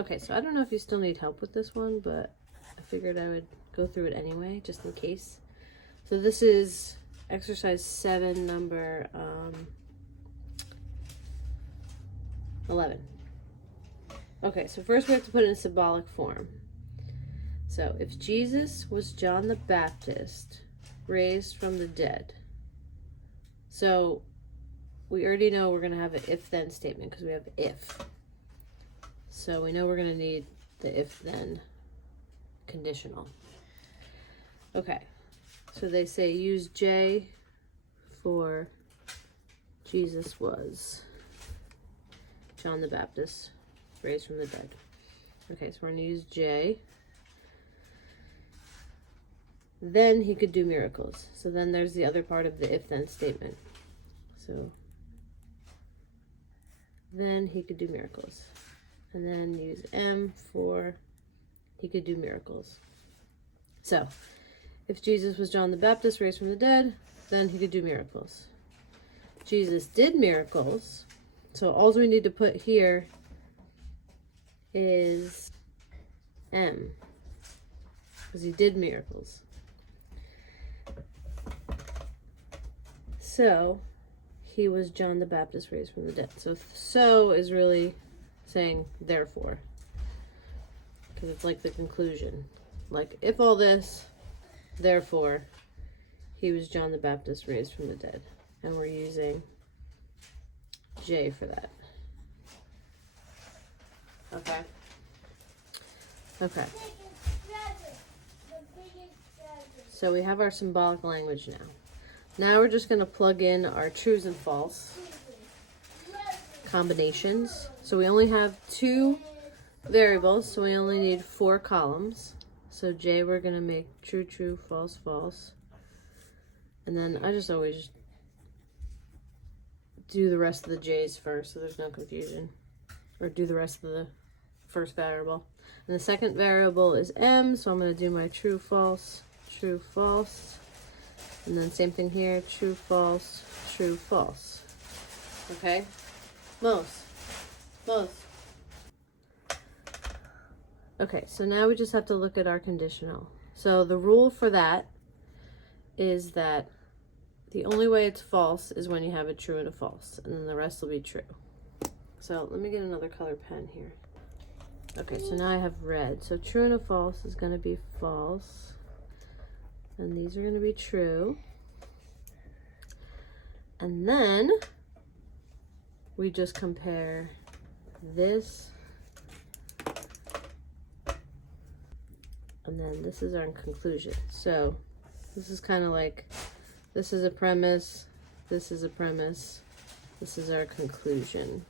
Okay, so I don't know if you still need help with this one, but I figured I would go through it anyway, just in case. So this is exercise 7, number 11. Okay, so first we have to put it in symbolic form. So if Jesus was John the Baptist raised from the dead. So we already know we're going to have an if-then statement because we have if. So we know we're going to need the if-then conditional. Okay, so they say use J for Jesus was John the Baptist raised from the dead. Okay, so we're going to use J. Then he could do miracles. So then there's the other part of the if-then statement. So then he could do miracles. And then use M for he could do miracles. So if Jesus was John the Baptist raised from the dead, then he could do miracles. Jesus did miracles. So all we need to put here is M, because he did miracles. So he was John the Baptist raised from the dead. So is really saying therefore, because it's like the conclusion. Like, if all this, therefore, he was John the Baptist raised from the dead. And we're using J for that. Okay. Okay. So we have our symbolic language now. Now we're just going to plug in our trues and false combinations. So we only have 2 variables, so we only need 4 columns. So J, we're going to make true, true, false, false. And then I just always do the rest of the J's first, so there's no confusion. Or do the rest of the first variable. And the second variable is M, so I'm going to do my true, false, true, false. And then same thing here, true, false, true, false. Okay? Most. Okay, so now we just have to look at our conditional. So the rule for that is that the only way it's false is when you have a true and a false, and then the rest will be true. So let me get another color pen here. Okay, so now I have red. So true and a false is going to be false, and these are going to be true. And then we just compare this, and then this is our conclusion. So this is kind of like, this is a premise, this is a premise, this is our conclusion.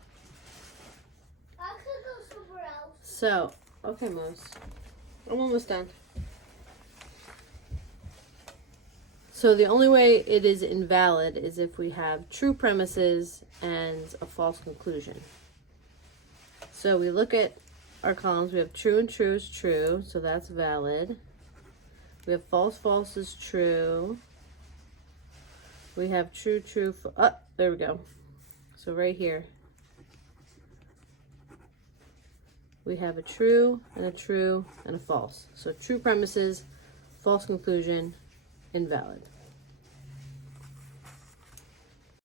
I could go somewhere else. So, okay, Mose, I'm almost done. So the only way it is invalid is if we have true premises and a false conclusion. So we look at our columns. We have true and true is true, so that's valid. We have false, false is true. We have true, true, there we go. So right here, we have a true and a false. So true premises, false conclusion, invalid.